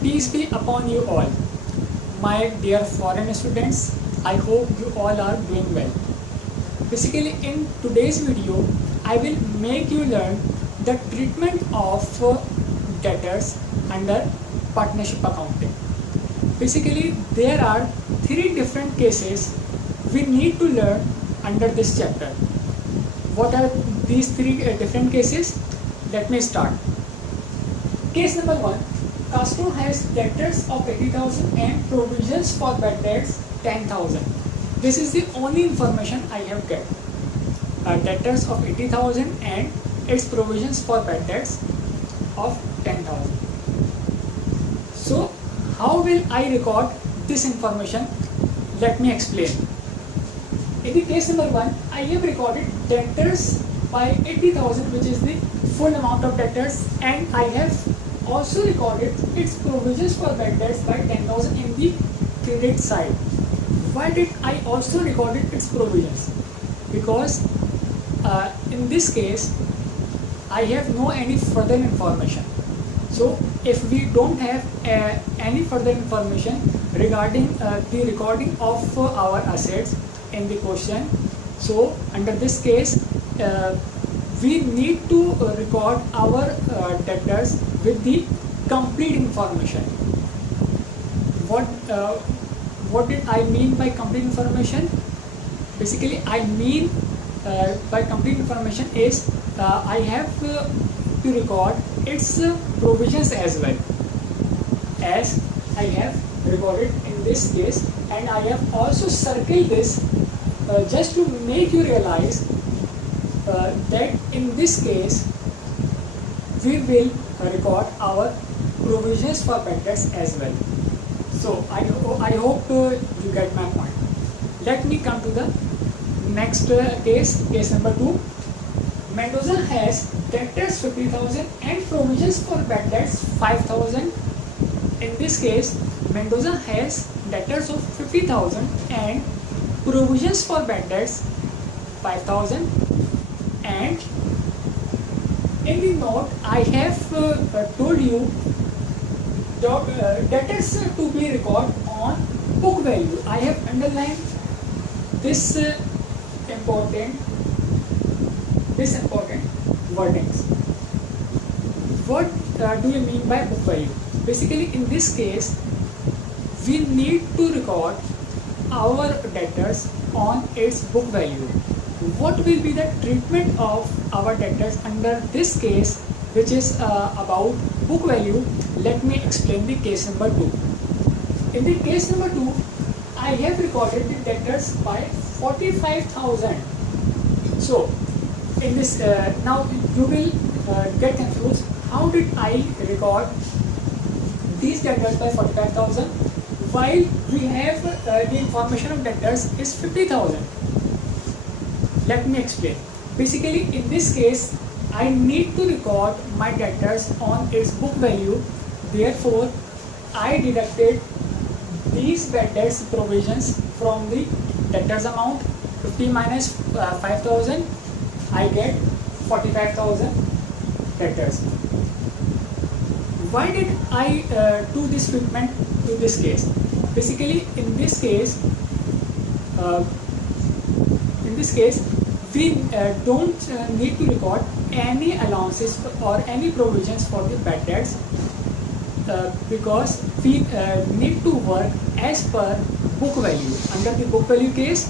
Peace be upon you all. My dear foreign students, I hope you all are doing well. Basically, in today's video, I will make you learn the treatment of debtors under partnership accounting. Basically, there are three different cases we need to learn under this chapter. What are these three different cases? Let me start. Case number 1. Customer has debtors of 80,000 and provisions for bad debts 10,000. This is the only information I have get. Debtors of 80,000 and its provisions for bad debts of 10,000. So, how will I record this information? Let me explain. In the case number 1, I have recorded debtors by 80,000, which is the full amount of debtors, and I have also recorded its provisions for bad debts by 10,000 in the credit side. Why did I also recorded its provisions? Because in this case, I have no any further information. So if we don't have any further information regarding the recording of our assets in the question, so under this case we need to record our debtors with the complete information. What did I mean by complete information? Basically, I mean by complete information is I have to record its provisions as well, as I have recorded in this case, and I have also circled this just to make you realize that in this case we will record our provisions for bad debts as well. So I hope you get my point. Let me come to the next case number 2. Mendoza has debtors 50,000 and provisions for bad debts 5,000. In this case, Mendoza has debtors of 50,000 and provisions for bad debts 5,000. And in the note, I have told you debtors to be recorded on book value. I have underlined this important wordings. What do you mean by book value? Basically, in this case, we need to record our debtors on its book value. What will be the treatment of our debtors under this case, which is about book value? Let me explain the case number 2. In the case number 2, I have recorded the debtors by 45,000. So, in this now you will get confused. How did I record these debtors by 45,000 while we have the information of debtors is 50,000? Let me explain. Basically, in this case, I need to record my debtors on its book value. Therefore, I deducted these bad debts provisions from the debtors amount. 50 minus 5,000, I get 45,000 debtors. Why did I do this treatment to this case? Basically, in this case, we don't need to record any allowances or any provisions for the bad debts because we need to work as per book value. Under the book value case,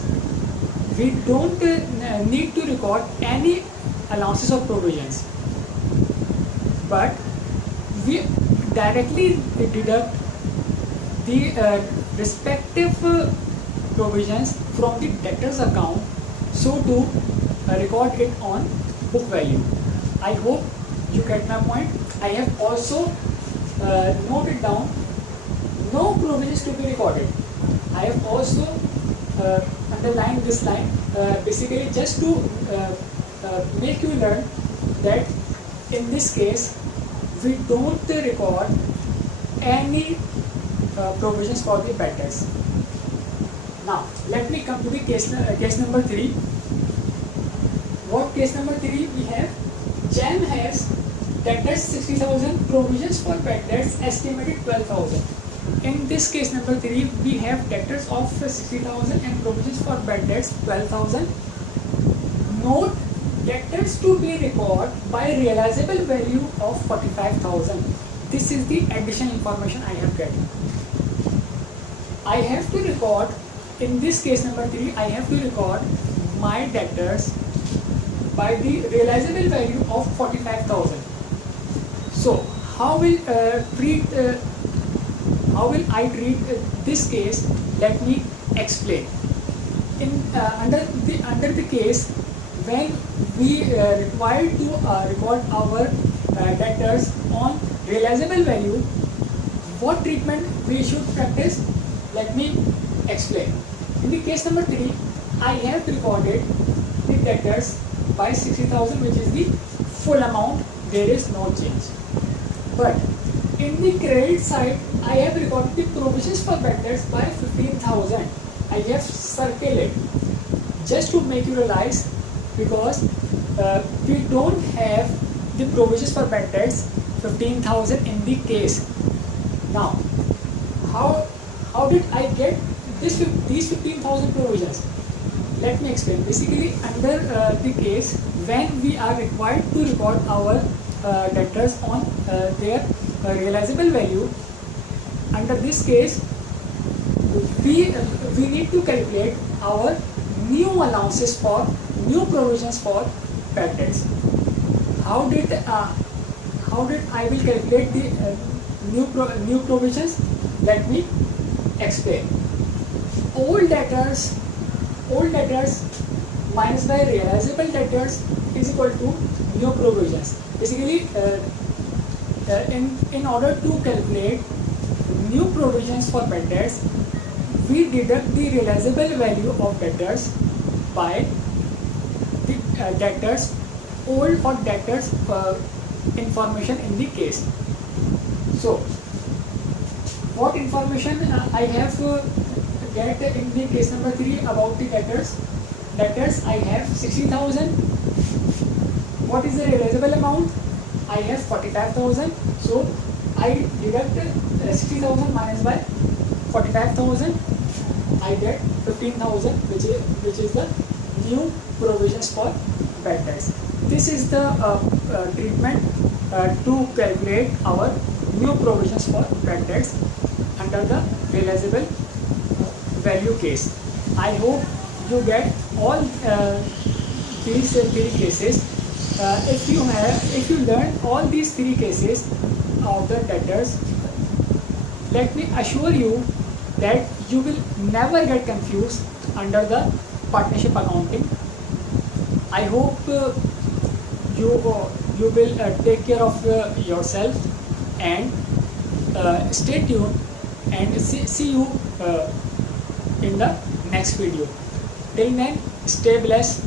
we don't need to record any allowances or provisions, but we directly deduct the respective provisions from the debtors account, so to record it on book value. I hope you get my point. I have also noted down no provisions to be recorded. I have also underlined this line basically just to make you learn that in this case we don't record any provisions for the bad debts. Now let me come to the case number 3. What case number 3 we have? Jam has debtors 60,000, provisions for bad debts estimated 12,000. In this case number 3, we have debtors of 60,000 and provisions for bad debts 12,000. Note debtors to be recorded by realizable value of 45,000. This is the additional information I have get. I have to record, in this case number 3, I have to record my debtors by the realizable value of 45,000. So how will I treat this case? Let me explain. In under the case when we required to record our debtors on realizable value, what treatment we should practice? Let me explain. In the case number 3, I have recorded the debtors by 60,000, which is the full amount. There is no change. But in the credit side, I have recorded the provisions for bad debts by 15,000. I have circled it just to make you realize, because we don't have the provisions for bad debts 15,000 in the case. Now, how did I get these 15,000 provisions? Let me explain. Basically, under the case when we are required to record our debtors on their realizable value, under this case we need to calculate our new allowances for new provisions for bad debts. How did I will calculate the new provisions? Let me explain. Old debtors minus by realizable debtors is equal to new provisions. Basically, in order to calculate new provisions for bad debts, we deduct the realizable value of debtors by the debtors old or debtors information in the case. So, what information I have get in the case number 3 about the debtors? Debtors I have 60,000. What is the realizable amount? I have 45,000. So I deduct 60,000 minus by 45,000. I get 15,000, which is the new provisions for bad debts. This is the treatment to calculate our new provisions for bad debts under the realizable value case. I hope you get all these 3 cases. If you learn all these 3 cases of the debtors, let me assure you that you will never get confused under the partnership accounting. I hope you will take care of yourself and stay tuned, and see you in the next video. Till then, stay blessed.